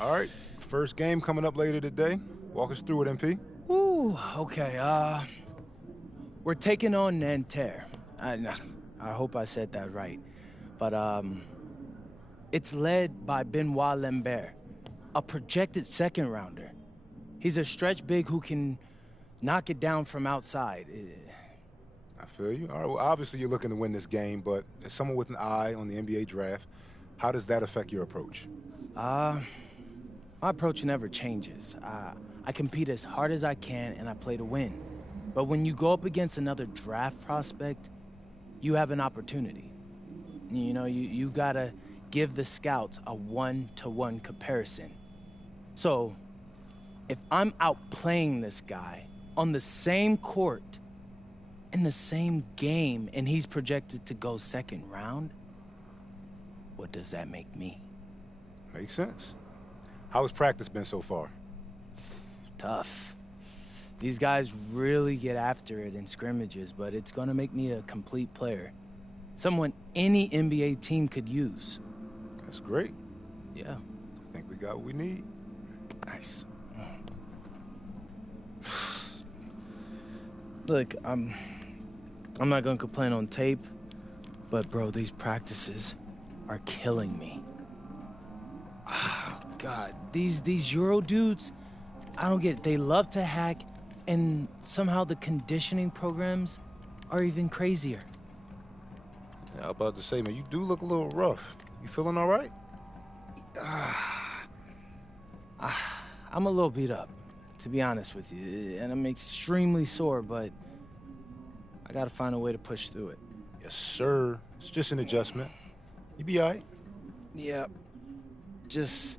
All right, first game coming up later today. Walk us through it, MP. Ooh, okay, we're taking on Nanterre. I hope I said that right. But, it's led by Benoit Lambert, a projected second rounder. He's a stretch big who can knock it down from outside. I feel you. All right, well, obviously you're looking to win this game, but as someone with an eye on the NBA draft, how does that affect your approach? My approach never changes. I compete as hard as I can and I play to win. But when you go up against another draft prospect, you have an opportunity. You know, you gotta give the scouts a one-to-one comparison. So, if I'm outplaying this guy on the same court, in the same game, and he's projected to go second round, what does that make me? Makes sense. How has practice been so far? Tough. These guys really get after it in scrimmages, but it's gonna make me a complete player. Someone any NBA team could use. That's great. Yeah. I think we got what we need. Nice. Look, I'm not gonna complain on tape, but bro, these practices are killing me. Oh, God, these Euro dudes, I don't get it. They love to hack, and somehow the conditioning programs are even crazier. Yeah, I was about to say, man, you do look a little rough. You feeling all right? I'm a little beat up, to be honest with you, and I'm extremely sore, but I gotta find a way to push through it. Yes, sir. It's just an adjustment. You be all right? Yeah. Just,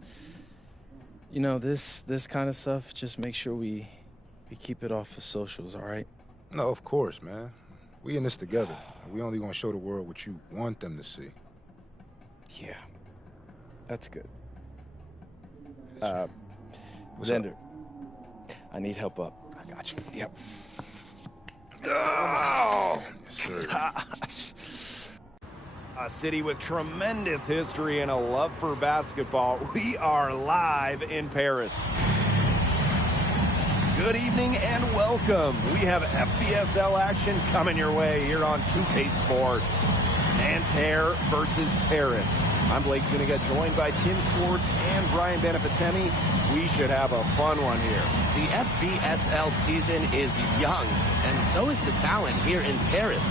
you know, this kind of stuff, just make sure we keep it off of socials, all right? No, of course, man. We in this together. We only gonna show the world what you want them to see. Yeah. That's good. What's Xander, up? I need help up. I got you. Yep. Oh! Yes, sir. Gosh. A city with tremendous history and a love for basketball. We are live in Paris. Good evening and welcome. We have FPSL action coming your way here on 2K Sports. Nanterre versus Paris. I'm Blake Zuniga, joined by Tim Swartz and Brian Benefitemi. We should have a fun one here. The FBSL season is young, and so is the talent here in Paris.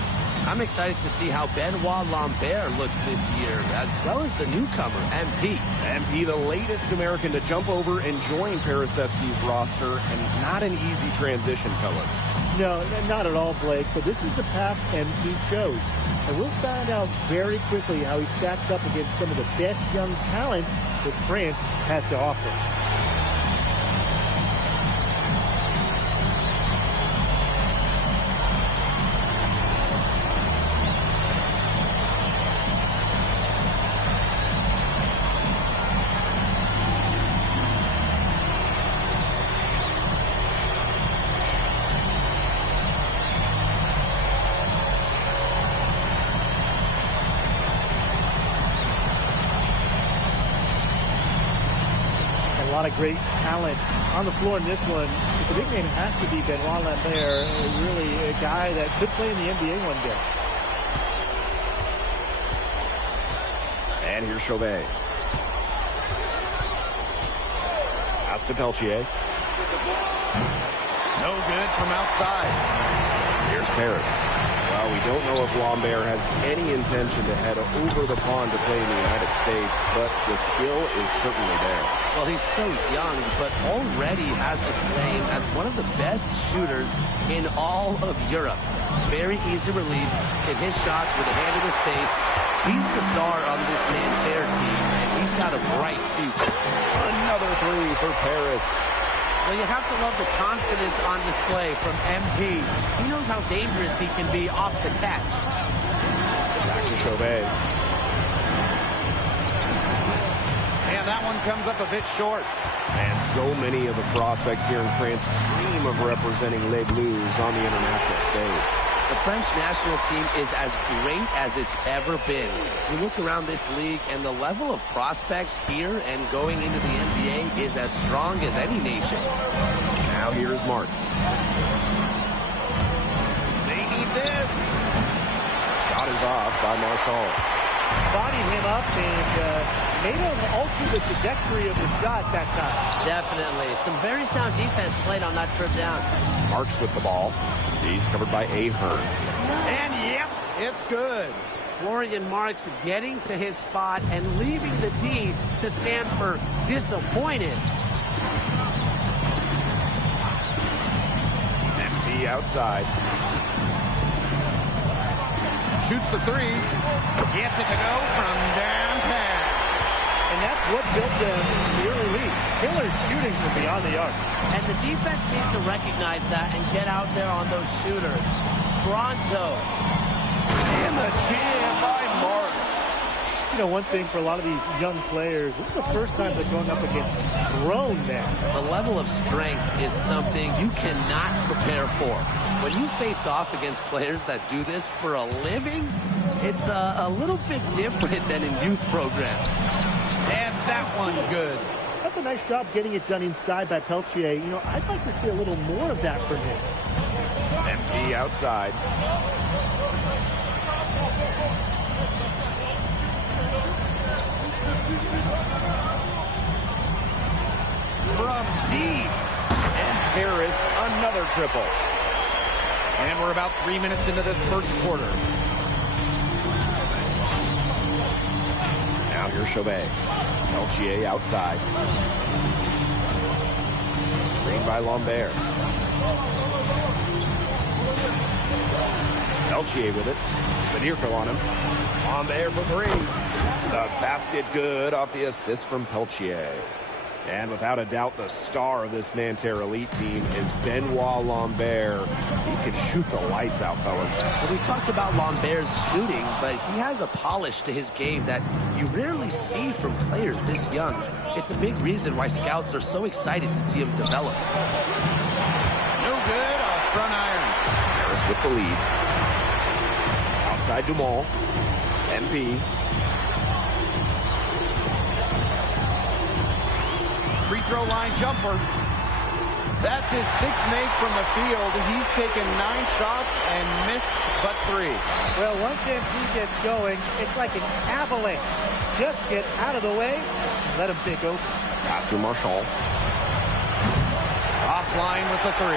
I'm excited to see how Benoit Lambert looks this year, as well as the newcomer, MP. MP, the latest American to jump over and join Paris FC's roster, and not an easy transition, fellas. No, not at all, Blake, but this is the path MP chose. And we'll find out very quickly how he stacks up against some of the best young talent that France has to offer. A lot of great talent on the floor in this one. But the big name has to be Benoit Lambert, really a guy that could play in the NBA one day. And here's Chauvet. Pass to Peltier. No good from outside. Here's Paris. Well, we don't know if Lambert has any intention to head over the pond to play in the United States, but the skill is certainly there. Well, he's so young, but already has a claim as one of the best shooters in all of Europe. Very easy release, can hit shots with a hand in his face. He's the star on this Nanterre team, and he's got a bright future. Another three for Paris. Well, you have to love the confidence on display from MP. He knows how dangerous he can be off the catch. Back to Chauvet. And that one comes up a bit short. And so many of the prospects here in France dream of representing Les Bleus on the international stage. The French national team is as great as it's ever been. You look around this league, and the level of prospects here and going into the NBA is as strong as any nation. Now here's Marks. They need this. Shot is off by Marshall. Bodied him up and made him alter the trajectory of the shot that time. Definitely. Some very sound defense played on that trip down. Marks with the ball. He's covered by Ahern. And yep, it's good. Florian Marks getting to his spot and leaving the D to stand for disappointed. MP outside. Shoots the three. Gets it to go from downtown. And that's what built them in the early lead. Killer shooting from beyond the arc. And the defense needs to recognize that and get out there on those shooters. Pronto. And the jam by Marks. You know, one thing for a lot of these young players, this is the first time they're going up against grown men. The level of strength is something you cannot prepare for. When you face off against players that do this for a living, it's a little bit different than in youth programs. And that one good. That's a nice job getting it done inside by Peltier. You know, I'd like to see a little more of that from him. MP outside. From deep. And Paris, another triple. And we're about 3 minutes into this first quarter. Now here's Chauvet. Peltier outside. Screen by Lambert. Peltier with it. Sadirko on him. Lambert for three. The basket good off the assist from Peltier. And without a doubt, the star of this Nanterre Elite team is Benoit Lambert. He can shoot the lights out, fellas. Well, we talked about Lambert's shooting, but he has a polish to his game that you rarely see from players this young. It's a big reason why scouts are so excited to see him develop. No good off front iron. Harris with the lead. Outside Dumont. MP. Free throw line jumper. That's his sixth make from the field. He's taken 9 shots and missed but 3. Well, once MP gets going, it's like an avalanche. Just get out of the way and let him take over. Pass to Marshall. Offline with the 3.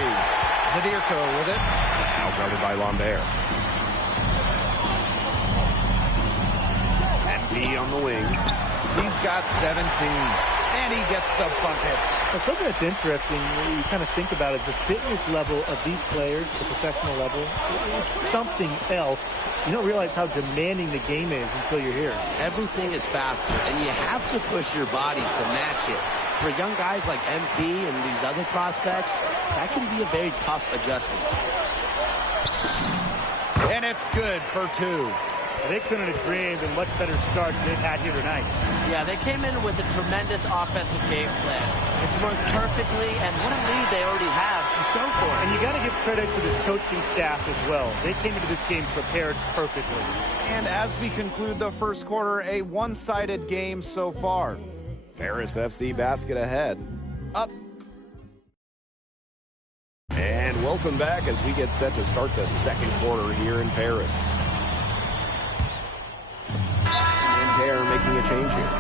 Sadirko with it. Now guarded by Lambert. MP on the wing. He's got 17. And he gets the bucket. Well, something that's interesting, you kind of think about is the fitness level of these players, the professional level, is something else. You don't realize how demanding the game is until you're here. Everything is faster, and you have to push your body to match it. For young guys like MP and these other prospects, that can be a very tough adjustment. And it's good for 2. They couldn't have dreamed a much better start than they've had here tonight. Yeah, they came in with a tremendous offensive game plan. It's worked perfectly, and what a lead they already have to show for it. And you got to give credit to this coaching staff as well. They came into this game prepared perfectly. And as we conclude the first quarter, a one-sided game so far. Paris FC basket ahead. Up. And welcome back as we get set to start the second quarter here in Paris. MPR making a change here.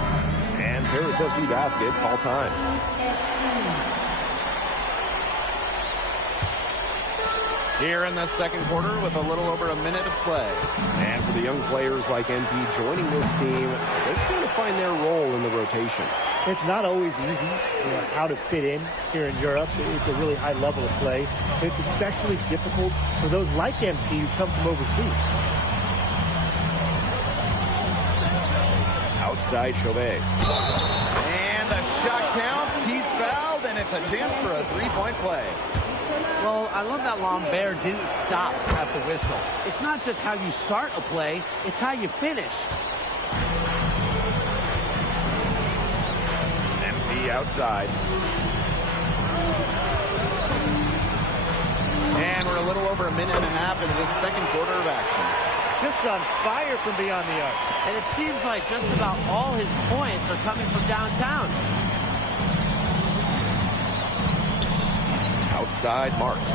And Paris FC basket, call time. Here in the second quarter with a little over a minute of play. And for the young players like MP joining this team, they're trying to find their role in the rotation. It's not always easy, you know, how to fit in here in Europe. It's a really high level of play. It's especially difficult for those like MP who come from overseas. Outside Chauvet. And the shot counts. He's fouled, and it's a chance for a three-point play. Well, I love that Lambert didn't stop at the whistle. It's not just how you start a play, it's how you finish. MP outside. And we're a little over a minute and a half into this second quarter of action. Just on fire from beyond the arc. And it seems like just about all his points are coming from downtown. Outside Marks.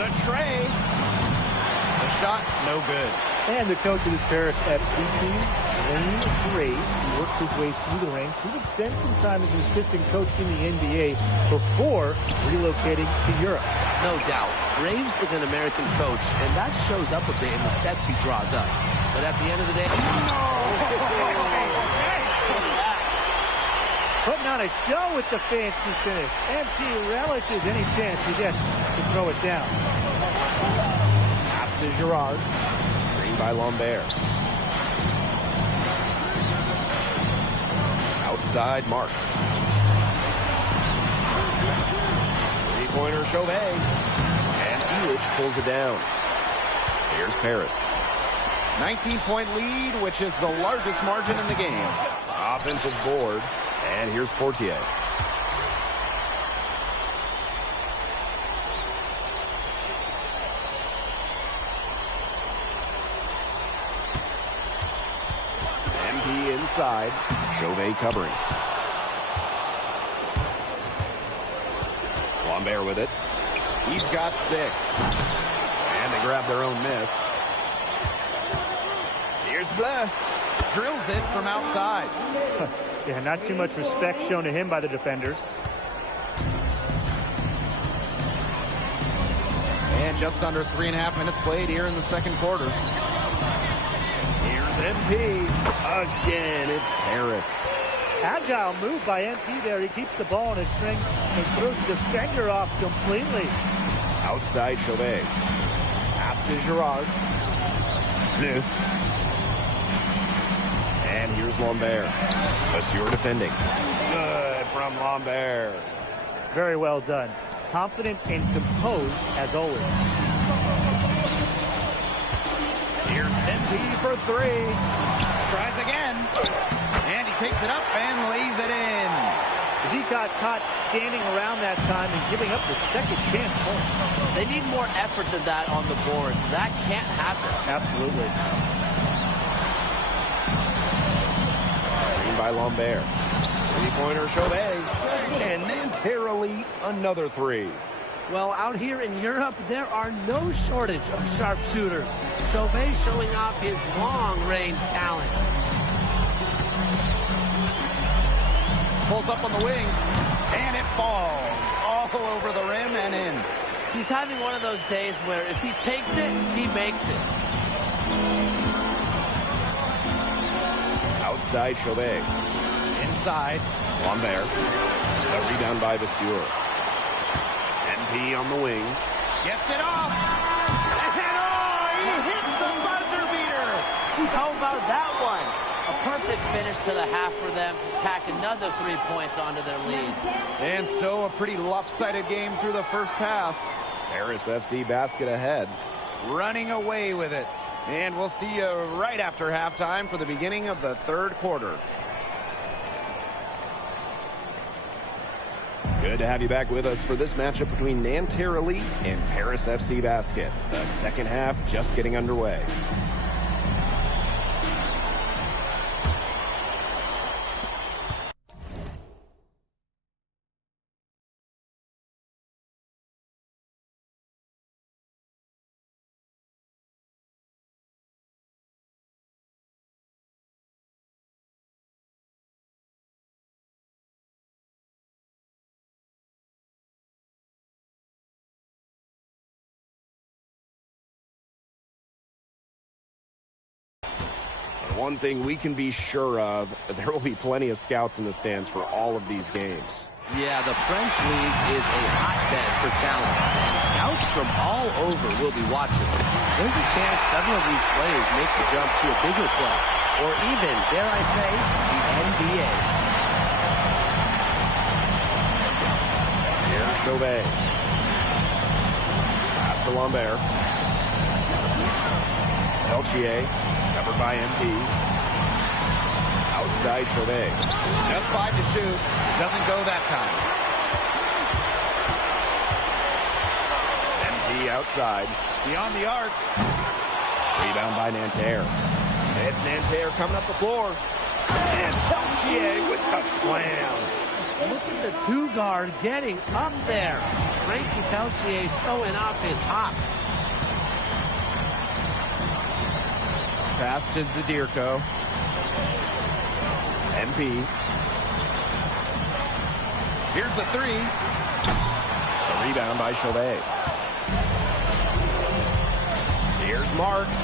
The tray. The shot, no good. And the coach of this Paris FC team, Wayne Graves, he worked his way through the ranks. He would spend some time as an assistant coach in the NBA before relocating to Europe. No doubt. Graves is an American coach, and that shows up a bit in the sets he draws up. But at the end of the day... Putting on a show with the fancy finish. MP relishes any chance he gets to throw it down. Pass to Girard. Screen by Lambert. Outside Marks. Three-pointer Chauvet. And Elich pulls it down. Here's Paris. 19-point lead, which is the largest margin in the game. Offensive board. And here's Portier. MP inside. Chauvet covering. Lambert with it. He's got 6. And they grab their own miss. Here's Bleu. Drills it from outside. Yeah, not too much respect shown to him by the defenders. And just under 3.5 minutes played here in the second quarter. Here's MP. Again, it's Paris. Agile move by MP there. He keeps the ball on his string and throws the defender off completely. Outside Chauvet. Pass to Girard. Bleu. And here's Lambert. Vasseur defending. Good from Lambert. Very well done. Confident and composed as always. Here's MP for 3. Tries again. And he takes it up and lays it in. He got caught standing around that time and giving up the second chance point. They need more effort than that on the boards. That can't happen. Absolutely. By Lambert. Three-pointer Chauvet. And Nanterre Elite, another 3. Well, out here in Europe, there are no shortage of sharpshooters. Chauvet showing off his long-range talent. Pulls up on the wing, and it falls all over the rim and in. He's having one of those days where if he takes it, he makes it. Outside Chauvet. Inside, Lambert. A rebound by Vasseur. MP on the wing. Gets it off! And he hits the buzzer beater! How about that one? A perfect finish to the half for them to tack another 3 points onto their lead. And so a pretty lopsided game through the first half. Paris FC basket ahead. Running away with it. And we'll see you right after halftime for the beginning of the third quarter. Good to have you back with us for this matchup between Nanterre Elite and Paris FC Basket. The second half just getting underway. One thing we can be sure of, there will be plenty of scouts in the stands for all of these games. Yeah, the French League is a hotbed for talent, and scouts from all over will be watching. There's a chance several of these players make the jump to a bigger club, or even, dare I say, the NBA. Here's Chauvet. Pass to Lambert. Peltier. Covered by MP. Outside Chauvet. Just 5 to shoot. Doesn't go that time. MP MP outside. Beyond the arc. Rebound by Nanterre. It's Nanterre coming up the floor. And Peltier with the slam. Look at the two guard getting up there. Frankie Peltier showing off his hops. Pass to Zadirko. MP. Here's the three. A rebound by Chauvet. Here's Marks.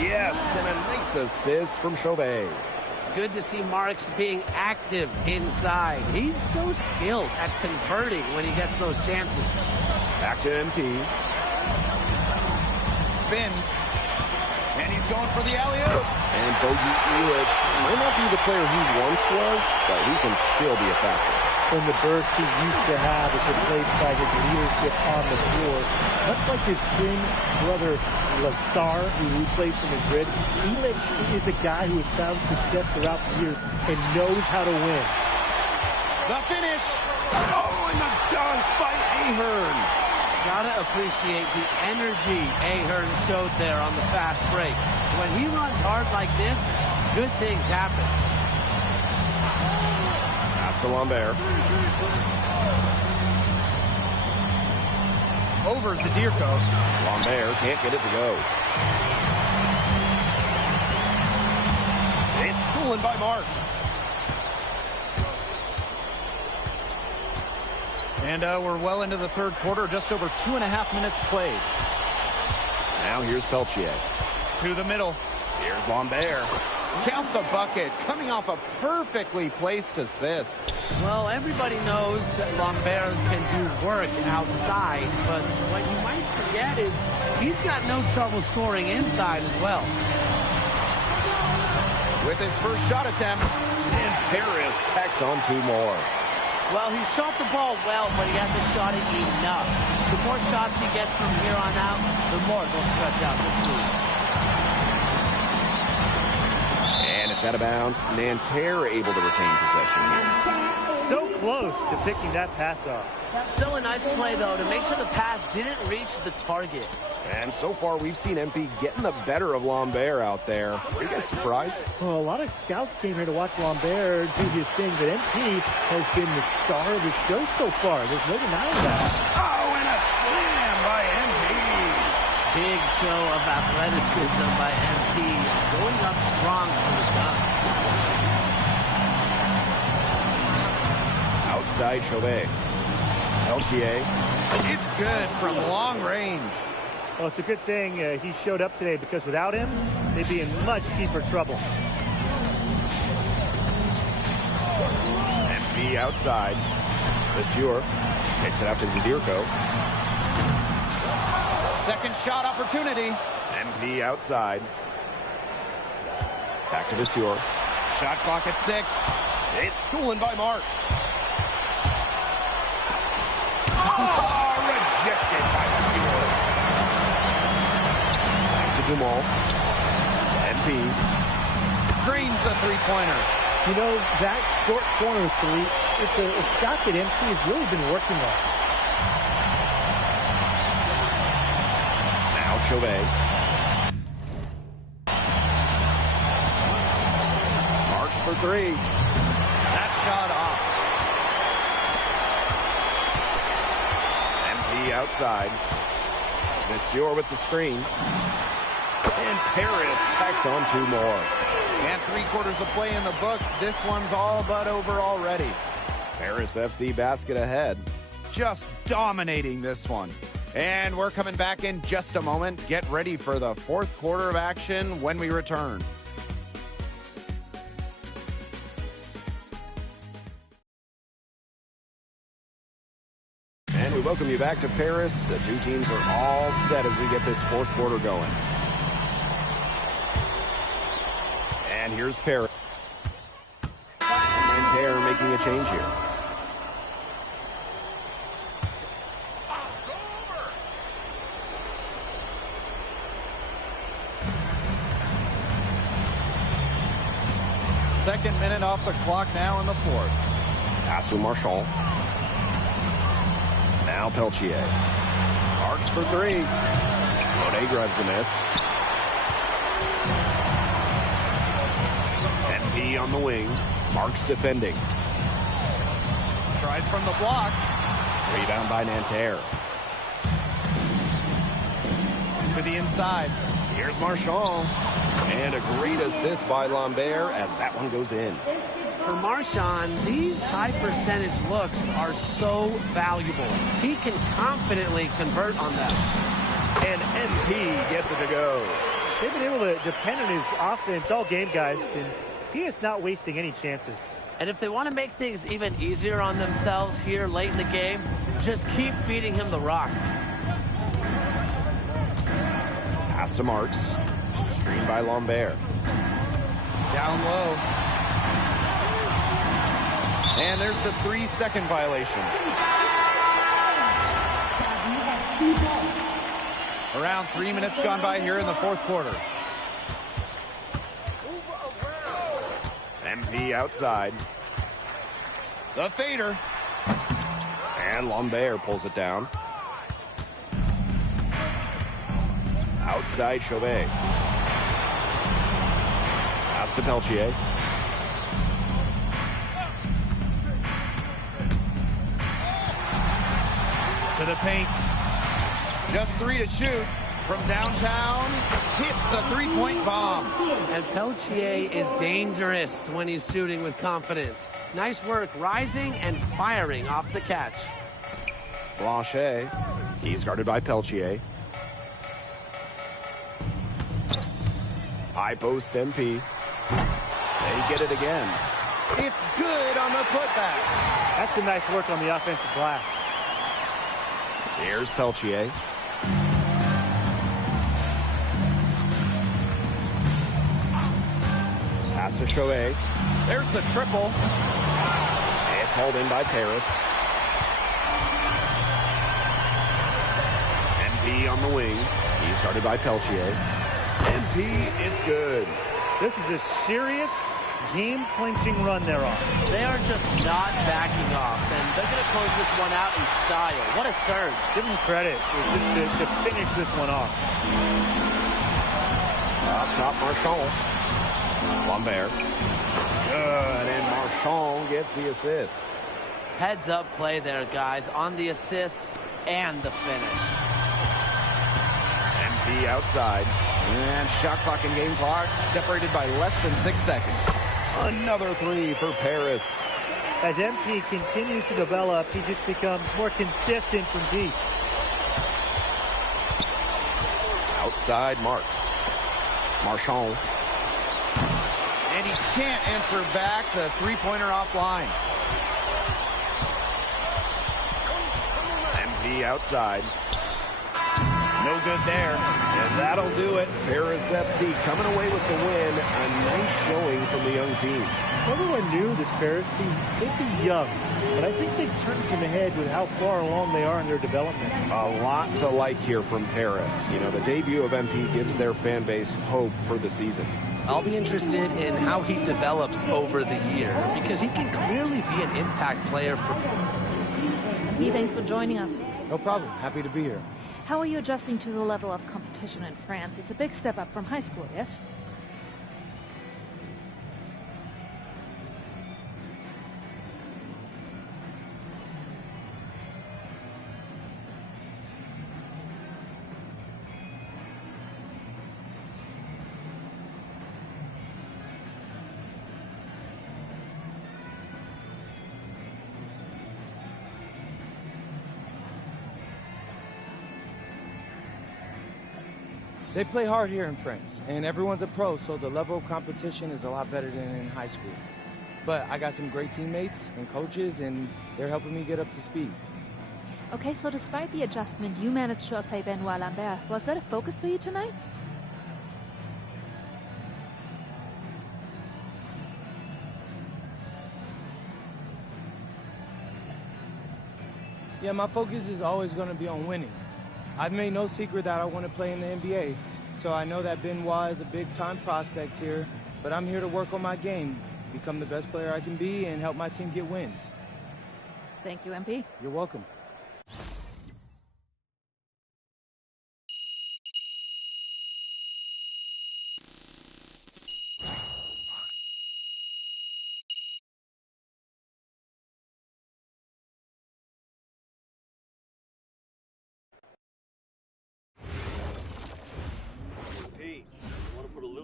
Yes, and a nice assist from Chauvet. Good to see Marks being active inside. He's so skilled at converting when he gets those chances. Back to MP. Spins. And he's going for the alley-oop. And Bogey Elich might not be the player he once was, but he can still be a factor. When the burst he used to have is replaced by his leadership on the floor. Much like his twin brother Lazar, who plays for Madrid, Elich is a guy who has found success throughout the years and knows how to win. The finish. Oh, and the dunk by Ahern. Gotta appreciate the energy Ahern showed there on the fast break. When he runs hard like this, good things happen. Pass to Lambert. Over Zadirko. Lambert can't get it to go. It's stolen by Marks. And we're well into the third quarter, just over 2.5 minutes played. Now here's Peltier. To the middle. Here's Lambert. Count the bucket, coming off a perfectly placed assist. Well, everybody knows that Lambert can do work outside, but what you might forget is he's got no trouble scoring inside as well. With his first shot attempt. And Paris tacks on 2 more. Well, he shot the ball well, but he hasn't shot it enough. The more shots he gets from here on out, the more they'll stretch out this lead. And it's out of bounds. Nanterre able to retain possession here. So close to picking that pass off. Still a nice play, though, to make sure the pass didn't reach the target. And so far, we've seen MP getting the better of Lambert out there. Are you guys surprised? Well, a lot of scouts came here to watch Lambert do his thing, but MP has been the star of the show so far. There's no denying that. Oh, and a slam by MP. Big show of athleticism by MP, going up strong for the dunk. Outside Chauvet. Peltier. It's good from long range. Well, it's a good thing he showed up today, because without him, they'd be in much deeper trouble. MP outside. Monsieur takes it out to Zadirko. Second shot opportunity. MP outside. Back to Monsieur. Shot clock at 6. It's stolen by Marks. Oh, rejected by Monsieur. Back to Dumont. MP. Green's the three-pointer. You know, that short corner three, it's a shot that MP has really been working on. Now Chauvet. Marks for 3. That shot off. MP outside. Monsieur with the screen. And Paris tacks on 2 more. And 3/4 of play in the books. This one's all but over already. Paris FC basket ahead. Just dominating this one. And we're coming back in just a moment. Get ready for the fourth quarter of action when we return. And we welcome you back to Paris. The two teams are all set as we get this fourth quarter going. And here's Paris. Nanterre making a change here. Second minute off the clock now in the fourth. Pass to Marchand. Now Peltier. Marks for three. Monet grabs the miss. MP on the wing. Marks defending. Tries from the block. Rebound by Nanterre. To the inside. Here's Marchand. And a great assist by Lambert as that one goes in. For Marchand, these high percentage looks are so valuable. He can confidently convert on them. And MP gets it to go. They've been able to depend on his offense all game, guys, and he is not wasting any chances. And if they want to make things even easier on themselves here late in the game, just keep feeding him the rock. Pass to Marks. Screen by Lambert. Down low. And there's the 3-second violation. Around 3 minutes gone by here in the fourth quarter. MP outside. The fader. And Lambert pulls it down. Outside Chauvet. Pass to Peltier. To the paint. Just 3 to shoot. From downtown, hits the three-point bomb. And Peltier is dangerous when he's shooting with confidence. Nice work rising and firing off the catch. Blanchet. He's guarded by Peltier. High post MP. They get it again. It's good on the putback. That's some nice work on the offensive glass. Here's Peltier. Pass to Chauvet. There's the triple. It's hauled in by Paris. MP on the wing. He's guarded by Peltier. MP, it's good. This is a serious game-clinching run they're on. They are just not backing off, and they're going to close this one out in style. What a surge. Give them credit just to finish this one off. Up top, Marchand. Lambert. Good, and Marchand gets the assist. Heads up play there, guys, on the assist and the finish. MP outside. And shot clock and game clock separated by less than 6 seconds. Another three for Paris. As MP continues to develop, he just becomes more consistent from deep. Outside Marks. Marchand. And he can't answer back the three-pointer offline. MP outside. No good there. And that'll do it. Paris FC coming away with the win. A nice showing from the young team. Everyone knew this Paris team, they'd be young, but I think they've turned some ahead with how far along they are in their development. A lot to like here from Paris. You know, the debut of MP gives their fan base hope for the season. I'll be interested in how he develops over the year because he can clearly be an impact player for. Thanks for joining us. No problem. Happy to be here. How are you adjusting to the level of competition in France? It's a big step up from high school, yes? They play hard here in France, and everyone's a pro, so the level of competition is a lot better than in high school. But I got some great teammates and coaches, and they're helping me get up to speed. Okay, so despite the adjustment, you managed to outplay Benoit Lambert. Was that a focus for you tonight? Yeah, my focus is always going to be on winning. I've made no secret that I want to play in the NBA, so I know that Benoit is a big-time prospect here, but I'm here to work on my game, become the best player I can be, and help my team get wins. Thank you, MP. You're welcome.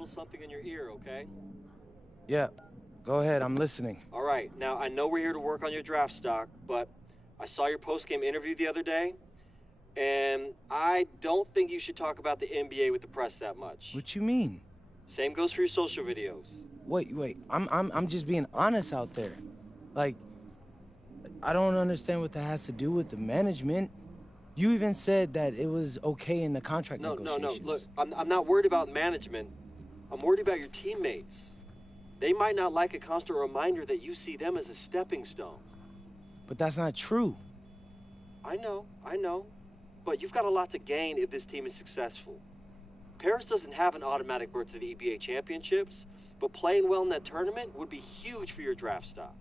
something in your ear, okay? Yeah, go ahead, I'm listening. All right, now I know we're here to work on your draft stock, but I saw your post-game interview the other day, and I don't think you should talk about the NBA with the press that much. What you mean? Same goes for your social videos. Wait, I'm just being honest out there. Like, I don't understand what that has to do with the management. You even said that it was okay in the contract negotiations. No, look, I'm not worried about management. I'm worried about your teammates. They might not like a constant reminder that you see them as a stepping stone. But that's not true. I know. But you've got a lot to gain if this team is successful. Paris doesn't have an automatic berth to the EBA championships, but playing well in that tournament would be huge for your draft stock.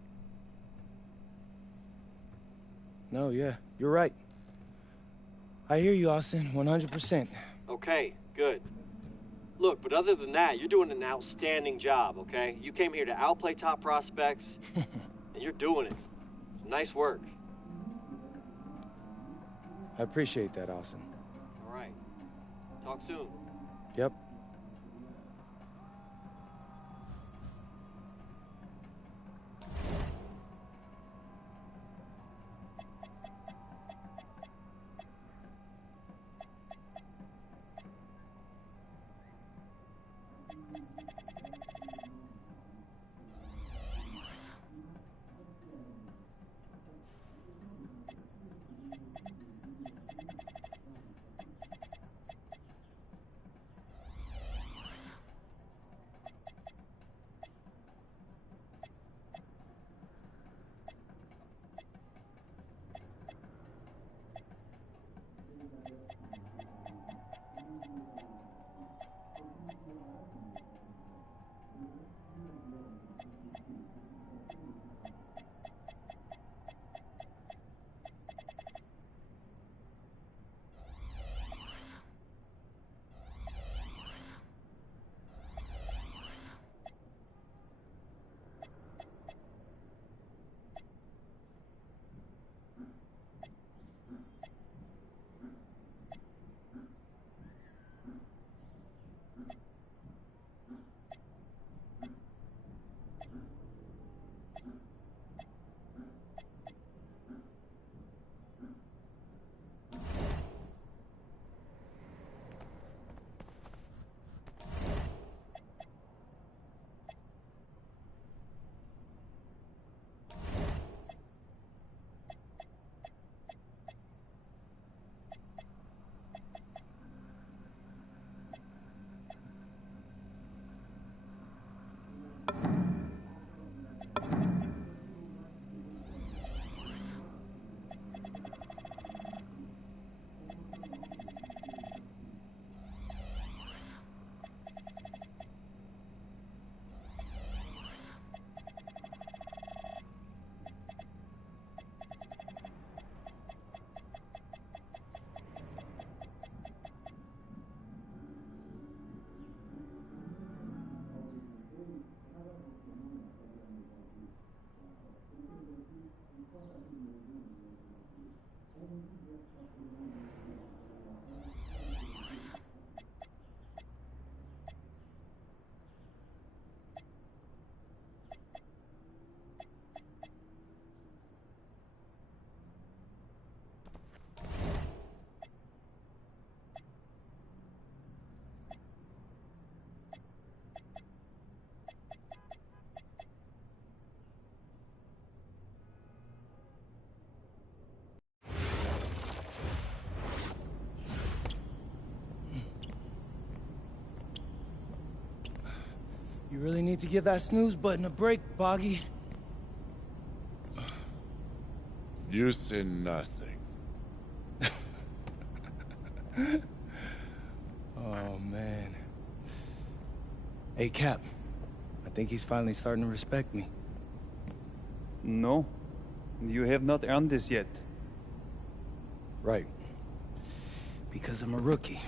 No, yeah, you're right. I hear you, Austin, 100%. Okay, good. Look, but other than that, you're doing an outstanding job, okay? You came here to outplay top prospects, and you're doing it. Nice work. I appreciate that, Austin. All right. Talk soon. Yep. You really need to give that snooze button a break, Boggy. You say nothing. Oh, man. Hey, Cap. I think he's finally starting to respect me. No. You have not earned this yet. Right. Because I'm a rookie.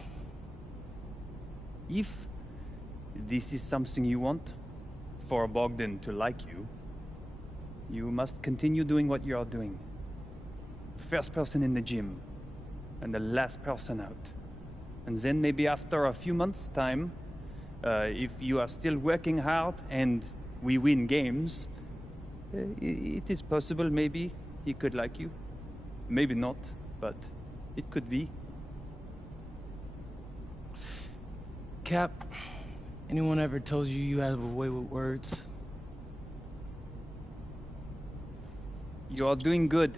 If this is something you want, for Bogdan to like you, you must continue doing what you are doing. First person in the gym, and the last person out. And then maybe after a few months' time, If you are still working hard and we win games, it is possible maybe he could like you. Maybe not, but it could be. Cap, anyone ever told you you have a way with words? You are doing good,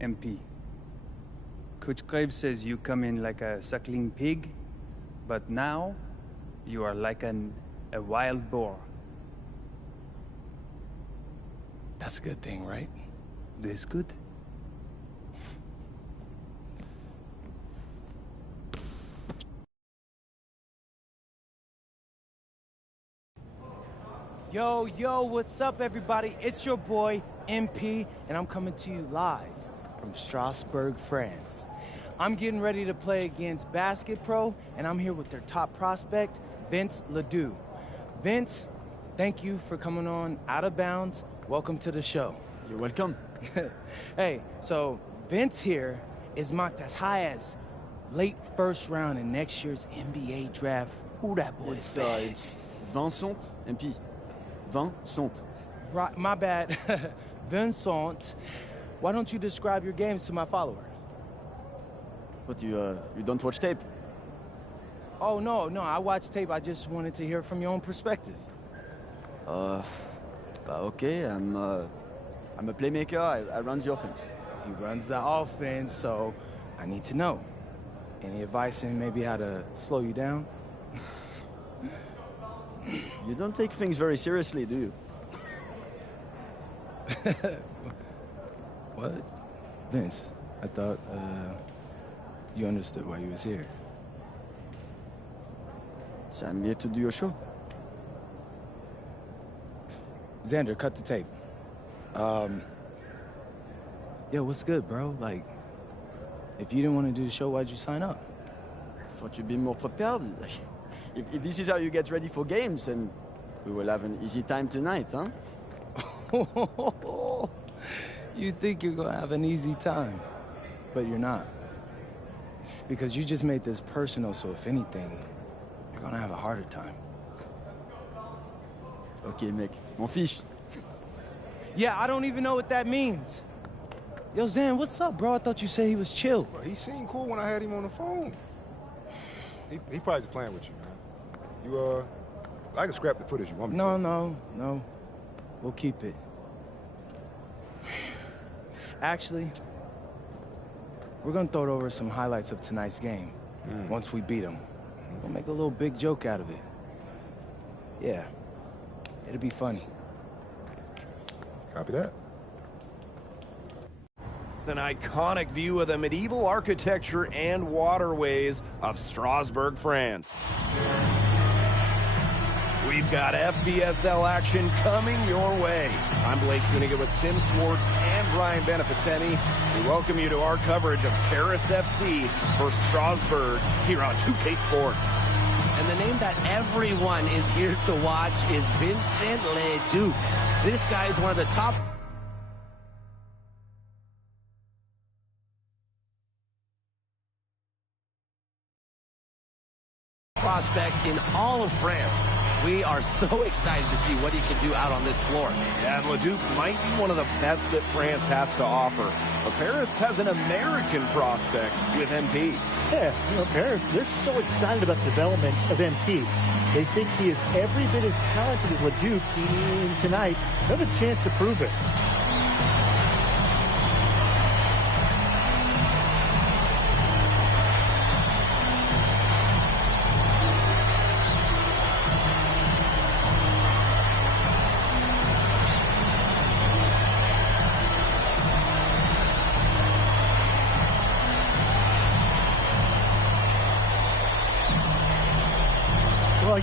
MP. Coach Graves says you come in like a suckling pig, but now you are like a wild boar. That's a good thing, right? This good? Yo, what's up, everybody? It's your boy, MP, and I'm coming to you live from Strasbourg, France. I'm getting ready to play against Basket Pro, and I'm here with their top prospect, Vince Ledoux. Vince, thank you for coming on Out of Bounds. Welcome to the show. You're welcome. Hey, so Vince here is mocked as high as late first round in next year's NBA draft. Who that boy is? It's Vincent, MP. Vincent. Right, my bad. Vincent. Why don't you describe your games to my followers? But you don't watch tape? Oh, no, I watch tape. I just wanted to hear from your own perspective. Okay, I'm a playmaker. I run the offense. He runs the offense, so I need to know. Any advice in maybe how to slow you down? You don't take things very seriously, do you? What? Vince, I thought, you understood why you was here. So I'm here to do your show. Xander, cut the tape. Yo, what's good, bro? Like, if you didn't want to do the show, why'd you sign up? Thought you'd be more prepared. If this is how you get ready for games, then we will have an easy time tonight, huh? You think you're gonna have an easy time, but you're not. Because you just made this personal, so if anything, you're gonna have a harder time. Okay, mec. M'en fiche. Yeah, I don't even know what that means. Yo, Zan, what's up, bro? I thought you said he was chill. Well, he seemed cool when I had him on the phone. He probably just playing with you, man. I can scrap the footage you want me to. No. We'll keep it. Actually, we're gonna throw over some highlights of tonight's game. Once we beat them. We'll make a little big joke out of it. Yeah, it'll be funny. Copy that. An iconic view of the medieval architecture and waterways of Strasbourg, France. We've got FBSL action coming your way. I'm Blake Zuniga with Tim Swartz and Brian Beneficeni. We welcome you to our coverage of Paris FC for Strasbourg here on 2K Sports. And the name that everyone is here to watch is Vincent Ledoux. This guy is one of the top prospects in all of France. We are so excited to see what he can do out on this floor. Yeah, Ledoux might be one of the best that France has to offer. But Paris has an American prospect with MP. Yeah, Paris, they're so excited about the development of MP. They think he is every bit as talented as Ledoux, and tonight, they have a chance to prove it.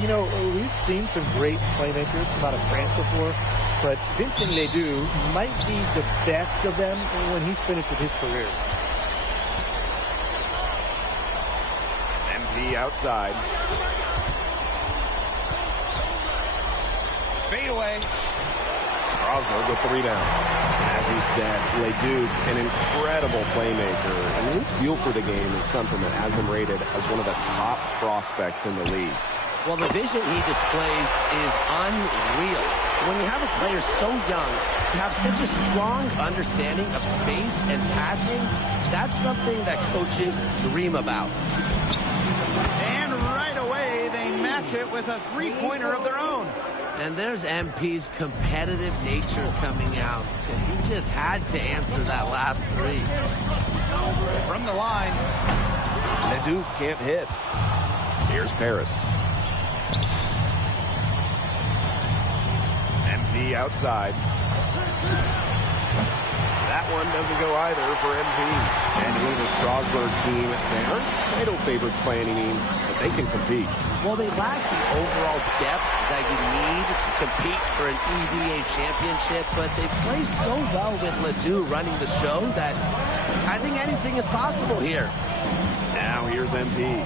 Well, we've seen some great playmakers come out of France before, but Vincent Ledoux might be the best of them when he's finished with his career. MP outside. Fade away. Strasbourg with the rebound. As he said, Ledoux, an incredible playmaker, and his feel for the game is something that has him rated as one of the top prospects in the league. Well, the vision he displays is unreal. When you have a player so young, to have such a strong understanding of space and passing, that's something that coaches dream about. And right away, they match it with a three-pointer of their own. And there's MP's competitive nature coming out. And he just had to answer that last three. From the line, Ledoux can't hit. Here's Paris. MP outside. That one doesn't go either for MP. And with the Strasbourg team, they aren't title favorites by any means, but they can compete. Well, they lack the overall depth that you need to compete for an EVA championship, but they play so well with Ledoux running the show that I think anything is possible here. Now here's MP.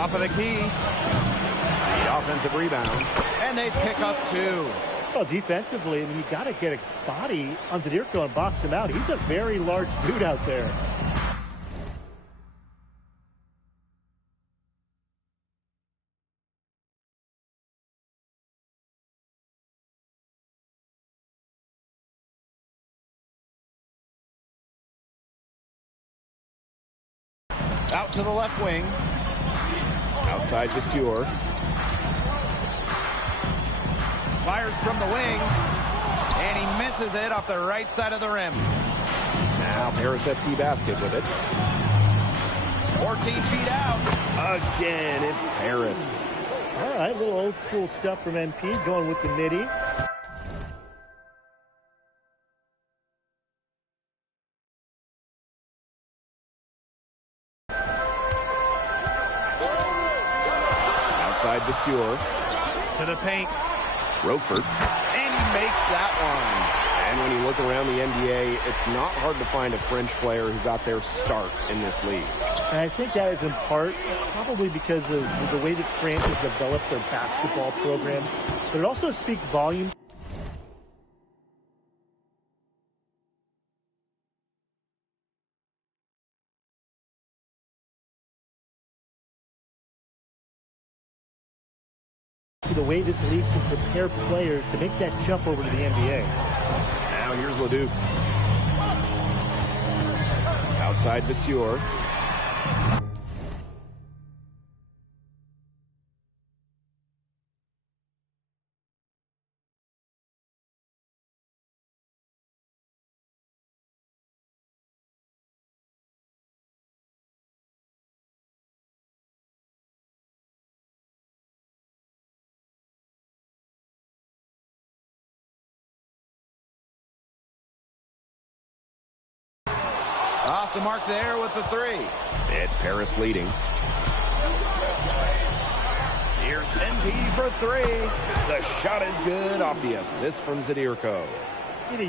top of the key. The offensive rebound. And they pick up two. Well, defensively, I mean, you got to get a body on Zadirko and box him out. He's a very large dude out there. Out to the left wing. Outside Vasseur. Fires from the wing. And he misses it off the right side of the rim. Now Paris FC basket with it. 14 feet out. Again, it's Paris. All right, a little old school stuff from MP, going with the midi. Outside Vasseur. To the paint. Roquefort. And he makes that one. And when you look around the NBA, it's not hard to find a French player who got their start in this league. And I think that is in part probably because of the way that France has developed their basketball program. But it also speaks volumes. The way this league can prepare players to make that jump over to the NBA. Now here's Ledoux. Outside Vasseur. Off the mark there with the three. It's Paris leading. Here's MP for three. The shot is good off the assist from Zadirko. You know,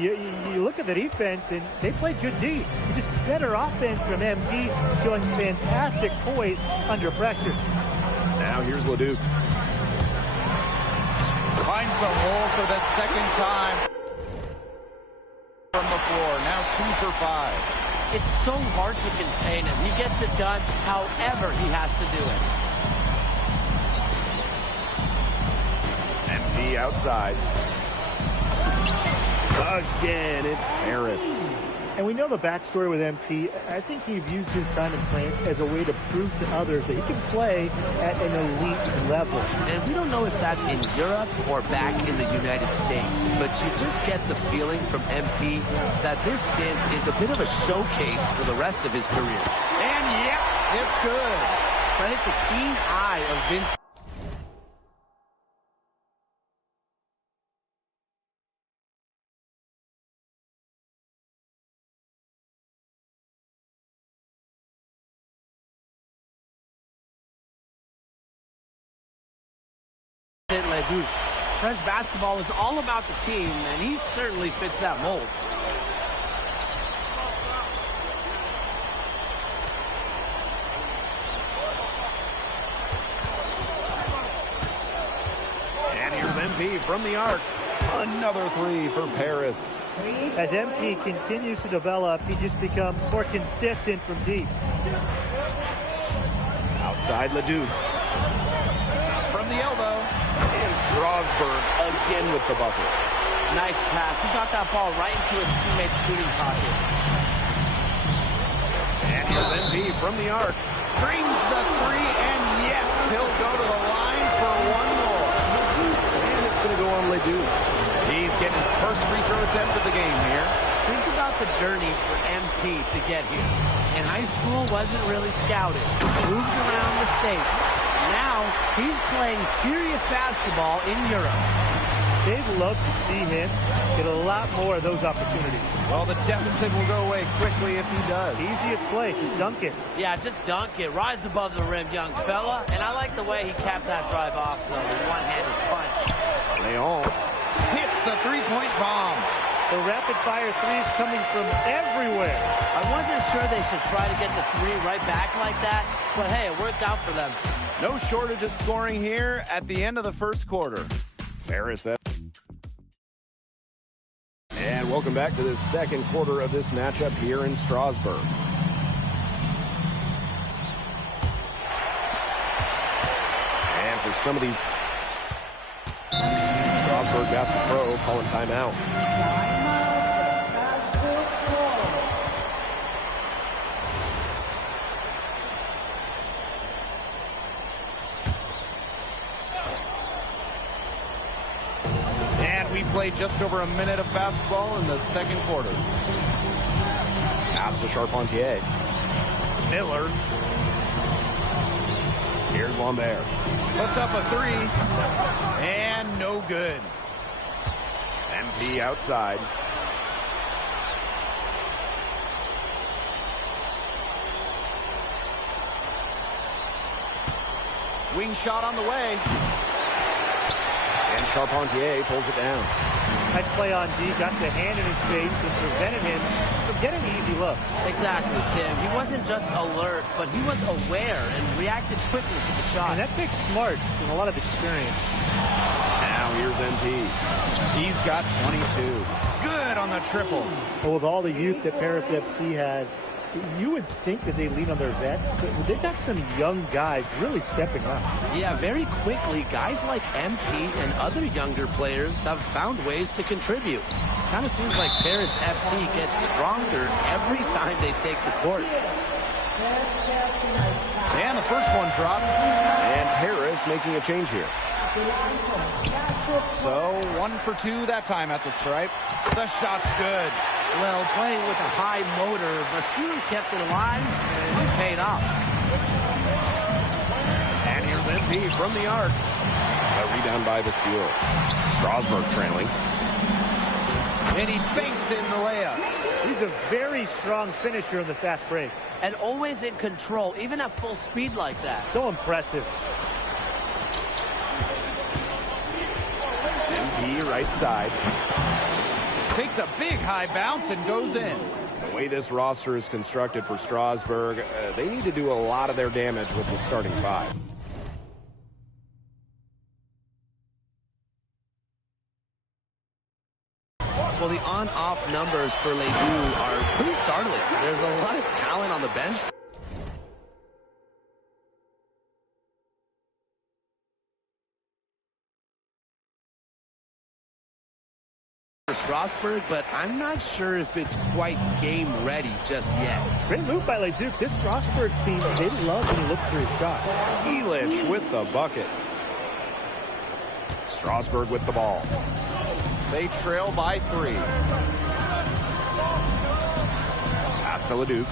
you look at the defense, and they played good D. Just better offense from MP, showing fantastic poise under pressure. Now here's Ledoux. Finds the hole for the second time. From the floor, now 2 for 5. It's so hard to contain him. He gets it done however he has to do it. MP outside. Again, it's Paris. And we know the backstory with MP. I think he views his time in France as a way to prove to others that he can play at an elite level. And we don't know if that's in Europe or back in the United States, but you just get the feeling from MP that this stint is a bit of a showcase for the rest of his career. And yep, it's good. Credit the keen eye of Vince. Ledoux. French basketball is all about the team, and he certainly fits that mold. MP from the arc. Another three for Paris. As MP continues to develop, he just becomes more consistent from deep. Outside Leduc. From the elbow. And Strasburg again with the bucket. Nice pass. He got that ball right into his teammate's shooting pocket. And here's MP from the arc. Brings the three, and yes, he'll go to the line for one more. And it's going to go on Leduc. He's getting his first free throw attempt of the game here. Think about the journey for MP to get here. In high school, wasn't really scouted. Moved around the States. Now, he's playing serious basketball in Europe. They'd love to see him get a lot more of those opportunities. Well, the deficit will go away quickly if he does. Easiest play, just dunk it. Yeah, just dunk it. Rise above the rim, young fella. And I like the way he capped that drive off, though, with one-handed punch. Leon hits the three-point bomb. The rapid-fire threes coming from everywhere. I wasn't sure they should try to get the three right back like that, but hey, it worked out for them. No shortage of scoring here at the end of the first quarter. Paris that. And welcome back to the second quarter of this matchup here in Strasbourg. And for some of these, Strasbourg Basketball Pro calling timeout. We played just over a minute of basketball in the second quarter. Pass to Charpentier. Miller. Here's Lambert. Puts up a three. And no good. MP outside. Wing shot on the way. And Charpentier pulls it down. Nice play on D. Got the hand in his face and prevented him from getting the easy look. Exactly, Tim. He wasn't just alert, but he was aware and reacted quickly to the shot. And that takes smarts and a lot of experience. Now here's MP. He's got 22. Good on the triple. Well, with all the youth that Paris FC has, you would think that they lean on their vets, but they've got some young guys really stepping up. Yeah, very quickly, guys like MP and other younger players have found ways to contribute. Kind of seems like Paris FC gets stronger every time they take the court. And the first one drops. And Paris making a change here. So 1 for 2 that time at the stripe. The shot's good. Well, playing with a high motor, Vasseur kept it alive, and it paid off. And here's MP from the arc. A rebound by Vasseur. Strasbourg trailing. And he banks in the layup. He's a very strong finisher in the fast break. And always in control, even at full speed like that. So impressive. MP right side. Takes a big high bounce and goes in. The way this roster is constructed for Strasbourg, they need to do a lot of their damage with the starting five. Well, the on-off numbers for Leduc are pretty startling. There's a lot of talent on the bench. Strasbourg, but I'm not sure if it's quite game ready just yet. Great move by Leduc. This Strasbourg team, they love when he looks for his shot. Elich with the bucket. Strasbourg with the ball. They trail by 3. Pass to Leduc.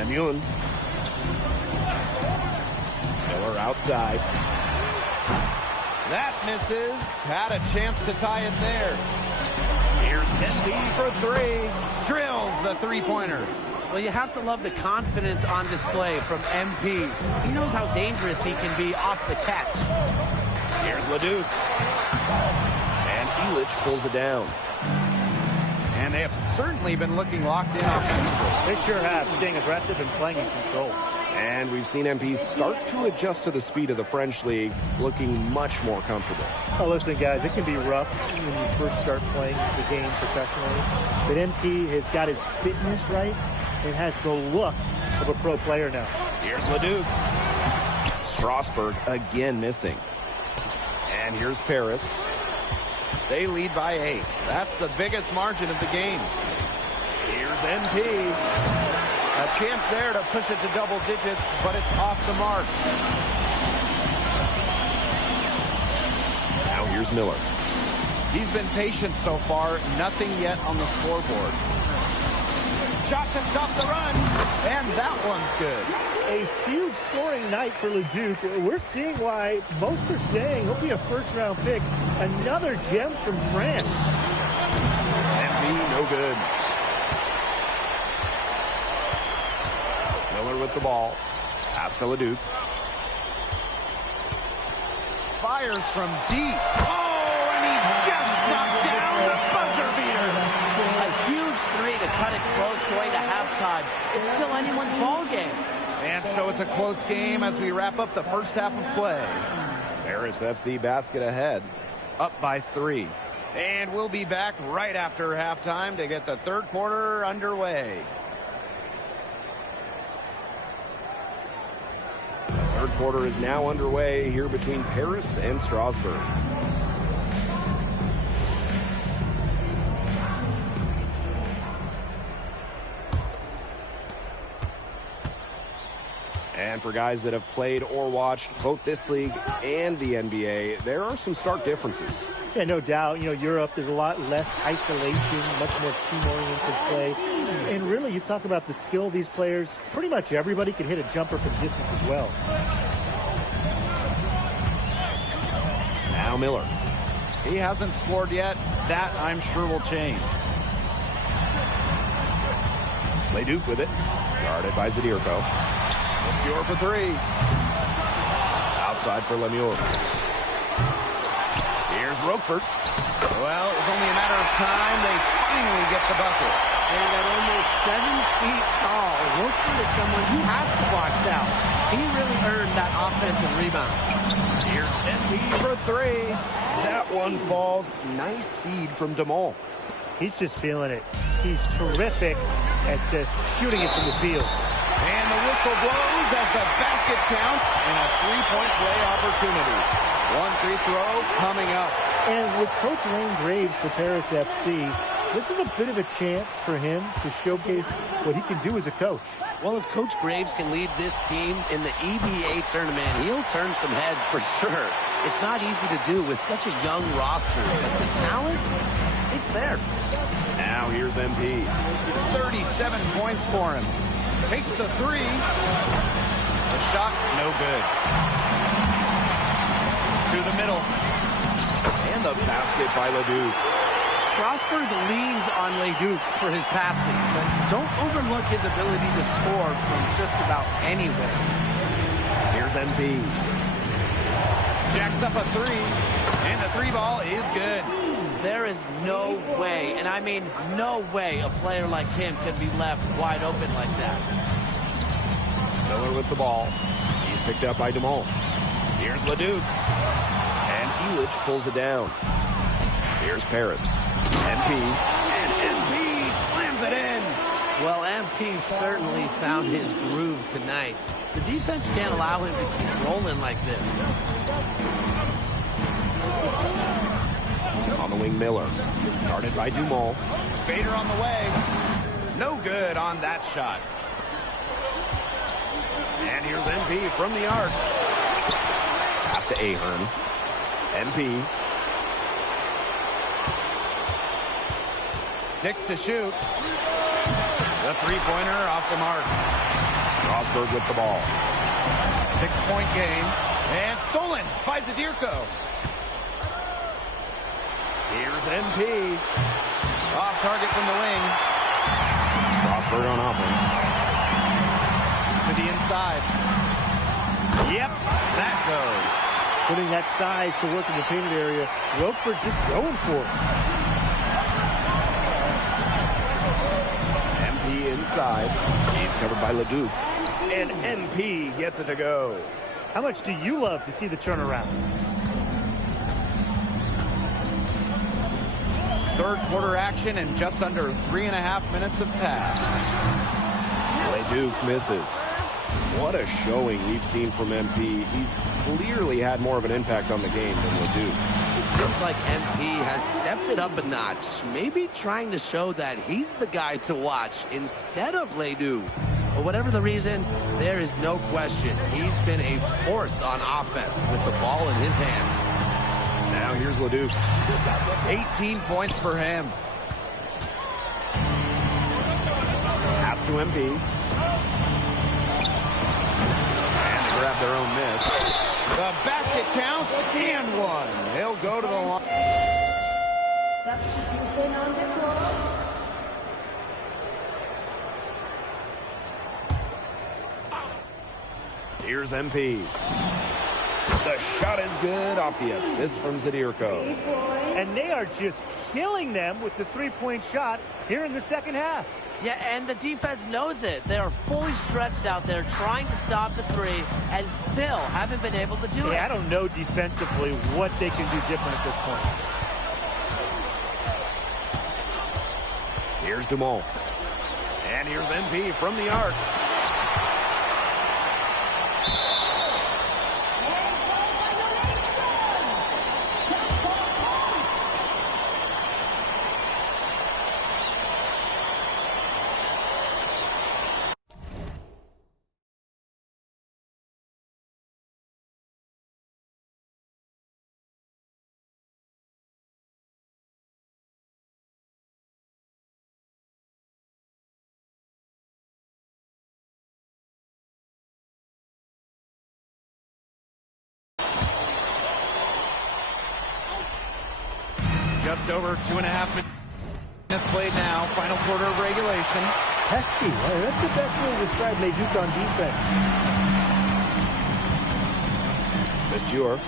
Lemuel. Miller outside. That misses. Had a chance to tie it there. Here's MP for three. Drills the three-pointer. Well, you have to love the confidence on display from MP. He knows how dangerous he can be off the catch. Here's Leduc. And Elich pulls it down. And they have certainly been looking locked in offensively. They sure have, staying aggressive and playing in control. And we've seen MP start to adjust to the speed of the French League, looking much more comfortable. Oh, listen, guys, it can be rough when you first start playing the game professionally. But MP has got his fitness right and has the look of a pro player now. Here's Leduc. Strasburg again missing. And here's Paris. They lead by 8. That's the biggest margin of the game. Here's MP. A chance there to push it to double digits, but it's off the mark. Now here's Miller. He's been patient so far. Nothing yet on the scoreboard. Shot to stop the run, and that one's good. A huge scoring night for Leduc. We're seeing why most are saying he'll be a first-round pick. Another gem from France. MP, no good. Miller with the ball. Pass to Leduc. Fires from deep. Oh, and he just knocked down the buzzer beater. A huge three to cut it close going to halftime. It's still anyone's ball game. And so it's a close game as we wrap up the first half of play. Paris FC basket ahead. Up by 3. And we'll be back right after halftime to get the third quarter underway. The third quarter is now underway here between Paris and Strasbourg. And for guys that have played or watched both this league and the NBA, there are some stark differences. Yeah, no doubt. You know, Europe, there's a lot less isolation, much more team-oriented play. And really, you talk about the skill of these players, pretty much everybody can hit a jumper from distance as well. Now Miller. He hasn't scored yet. That, I'm sure, will change. Leduc with it. Guarded by Zadirko. Lemieux for 3. Outside for Lemieux. Here's Roquefort. Well, it was only a matter of time. They finally get the bucket. And at almost 7 feet tall, Roquefort is someone you have to box out. He really earned that offensive rebound. Here's MP for 3. That one falls. Nice feed from DeMol. He's just feeling it. He's terrific at shooting it from the field. And the whistle blows as the basket counts and a three-point play opportunity. One free throw coming up. And with Coach Lane Graves for Paris FC, this is a bit of a chance for him to showcase what he can do as a coach. Well, if Coach Graves can lead this team in the EBA tournament, he'll turn some heads for sure. It's not easy to do with such a young roster, but the talent, it's there. Now here's MP. 37 points for him. Takes the 3. The shot, no good. To the middle. And the basket by Leduc. Strasburg leans on Leduc for his passing, but don't overlook his ability to score from just about anywhere. Here's MP. Jacks up a 3, and the 3 ball is good. There is no way, and I mean no way, a player like him can be left wide open like that. Miller with the ball. He's picked up by DeMol. Here's Leduc. And Elich pulls it down. Here's Paris. MP. And MP slams it in. Well, MP certainly found his groove tonight. The defense can't allow him to keep rolling like this. On the wing, Miller. Guarded by Dumont. Bader on the way. No good on that shot. And here's MP from the arc. Pass to Ahern. MP. 6 to shoot. The three-pointer off the mark. Strasburg with the ball. 6-point game. And stolen by Zadirko. Here's MP. Off target from the wing. Strasburg on offense. To the inside. Yep, that goes. Putting that size to work in the painted area. Roquefort just going for it. MP inside. He's covered by Leduc. And MP gets it to go. How much do you love to see the turnarounds? Third quarter action and just under 3.5 minutes have passed. Leduc misses. What a showing we've seen from MP. He's clearly had more of an impact on the game than Leduc. It seems like MP has stepped it up a notch, maybe trying to show that he's the guy to watch instead of Leduc. But whatever the reason, there is no question he's been a force on offense with the ball in his hands. Now here's Leduc. 18 points for him. Pass to MP. And they grab their own miss. The basket counts and one. He'll go to the line. Here's MP. The shot is good off the assist from Zadirko. And they are just killing them with the three-point shot here in the second half. Yeah, and the defense knows it. They are fully stretched out there trying to stop the three and still haven't been able to do it. I don't know defensively what they can do different at this point. Here's Dumont. And here's MP from the arc. Just over 2.5 minutes played now. Final quarter of regulation. Pesky. That's the best way to describe Leduc on defense. Monsieur.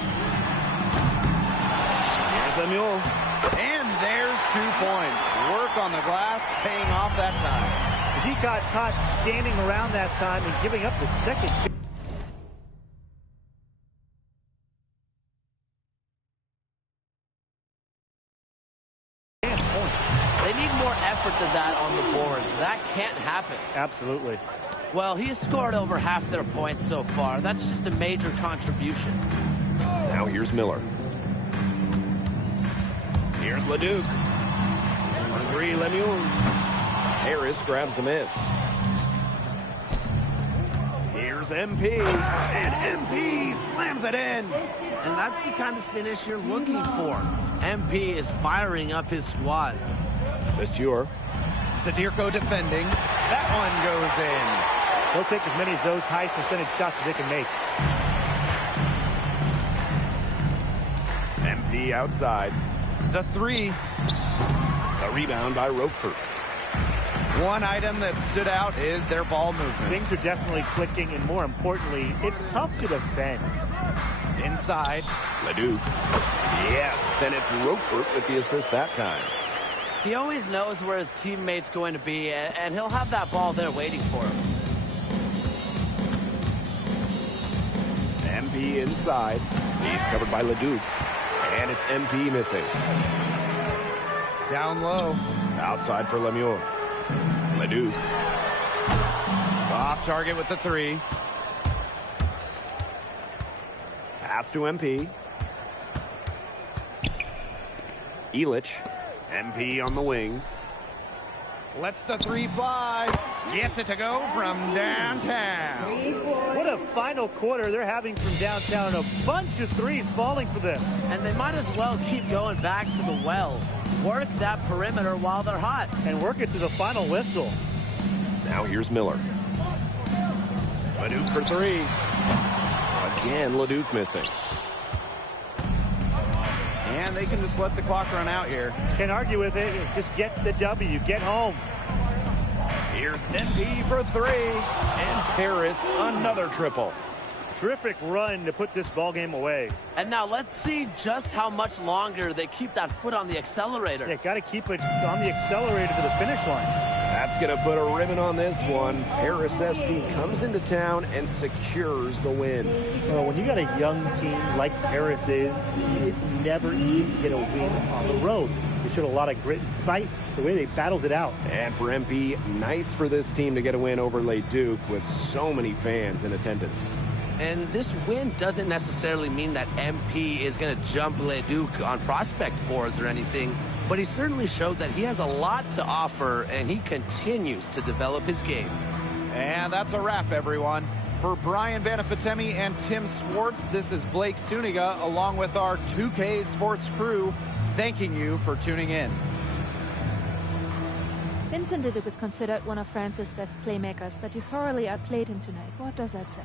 Here's Lemuel. And there's 2 points. Work on the glass, paying off that time. He got caught standing around that time and giving up the second. They need more effort than that on the boards. That can't happen. Absolutely. Well, he's scored over half their points so far. That's just a major contribution. Now here's Miller. Here's Leduc. For three, Lemuel. Harris grabs the miss. Here's MP. And MP slams it in. And that's the kind of finish you're looking for. MP is firing up his squad. Monsieur. Zadirko defending. That one goes in. They'll take as many of those high percentage shots as they can make. MP outside. The three. A rebound by Roquefort. One item that stood out is their ball movement. Things are definitely clicking, and more importantly, it's tough to defend. Inside. Leduc. Yes, and it's Roquefort with the assist that time. He always knows where his teammate's going to be, and he'll have that ball there waiting for him. MP inside. He's covered by Leduc. And it's MP missing. Down low. Outside for Lemuel. Leduc. Off target with the three. Pass to MP. Elich. MP on the wing. Lets the three fly. Gets it to go from downtown. What a final quarter they're having from downtown. A bunch of threes falling for them. And they might as well keep going back to the well. Work that perimeter while they're hot. And work it to the final whistle. Now here's Miller. Leduc for three. Again, Leduc missing. And they can just let the clock run out here. Can't argue with it. Just get the W. Get home. Here's MP for 3. And Paris, another triple. Terrific run to put this ball game away. And now let's see just how much longer they keep that foot on the accelerator. Yeah, got to keep it on the accelerator to the finish line. That's going to put a ribbon on this one. Paris FC comes into town and secures the win. Well, when you got a young team like Paris is, it's never easy to get a win on the road. They showed a lot of grit and fight, the way they battled it out. And for MP, nice for this team to get a win over Le Duc with so many fans in attendance. And this win doesn't necessarily mean that MP is going to jump Le Duc on prospect boards or anything, but he certainly showed that he has a lot to offer, and he continues to develop his game. And that's a wrap, everyone. For Brian Banafitemi and Tim Swartz, this is Blake Suniga, along with our 2K Sports crew, thanking you for tuning in. Vincent Leduc is considered one of France's best playmakers, but you thoroughly outplayed him tonight. What does that say?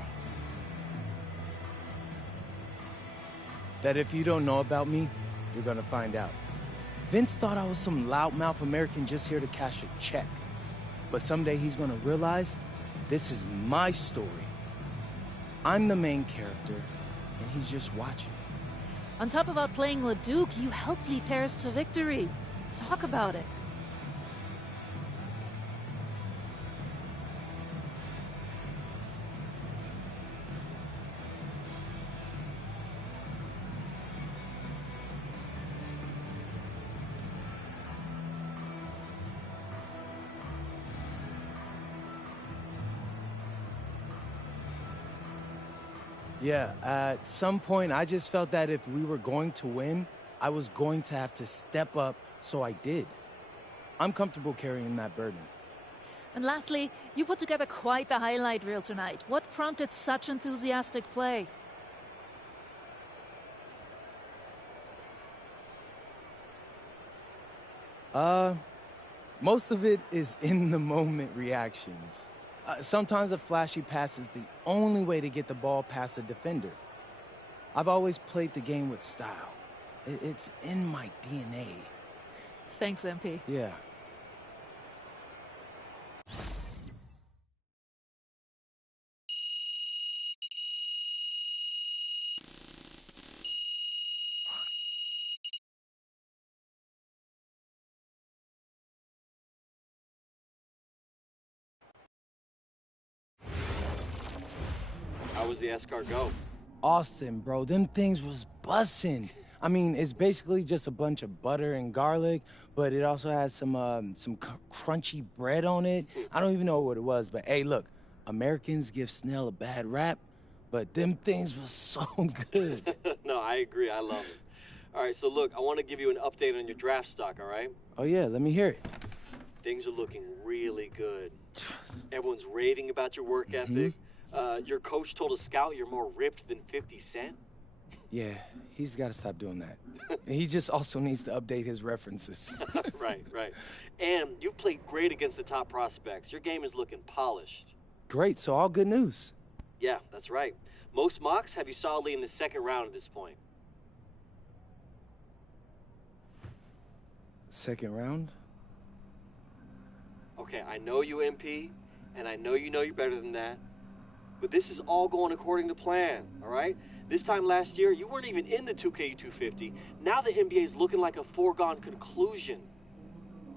That if you don't know about me, you're gonna find out. Vince thought I was some loudmouth American just here to cash a check. But someday he's gonna realize this is my story. I'm the main character, and he's just watching. On top of outplaying Le Duc, you helped lead Paris to victory. Talk about it. Yeah, at some point, I just felt that if we were going to win, I was going to have to step up, so I did. I'm comfortable carrying that burden. And lastly, you put together quite the highlight reel tonight. What prompted such enthusiastic play? Most of it is in-the-moment reactions. Sometimes a flashy pass is the only way to get the ball past a defender. I've always played the game with style. It's in my DNA. Thanks, MP. Yeah. How was the escort go? Austin, bro, them things was bussin'. I mean, it's basically just a bunch of butter and garlic, but it also has some crunchy bread on it. I don't even know what it was, but hey, look, Americans give Snell a bad rap, but them things was so good. No, I agree. I love it. All right, so look, I want to give you an update on your draft stock, all right? Oh, yeah, let me hear it. Things are looking really good. Everyone's raving about your work ethic. Your coach told a scout you're more ripped than 50 Cent. Yeah, he's got to stop doing that. He just also needs to update his references. Right. And you've played great against the top prospects. Your game is looking polished. Great, so all good news. Yeah, that's right. Most mocks have you solidly in the second round at this point. Second round? Okay, I know you, MP, and I know you're better than that. But this is all going according to plan, all right? This time last year, you weren't even in the 2K250. Now the NBA is looking like a foregone conclusion.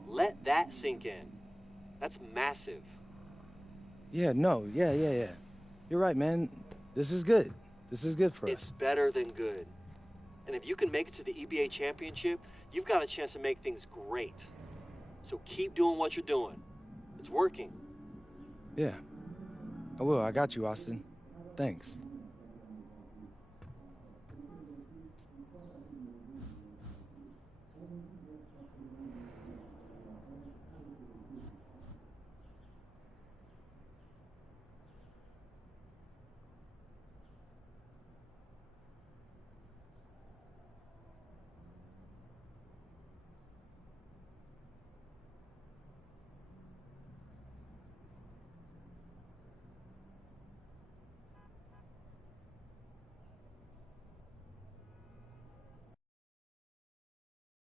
Let that sink in. That's massive. Yeah. You're right, man. This is good. This is good for us. It's better than good. And if you can make it to the EBA championship, you've got a chance to make things great. So keep doing what you're doing. It's working. Yeah. I will. I got you, Austin. Thanks.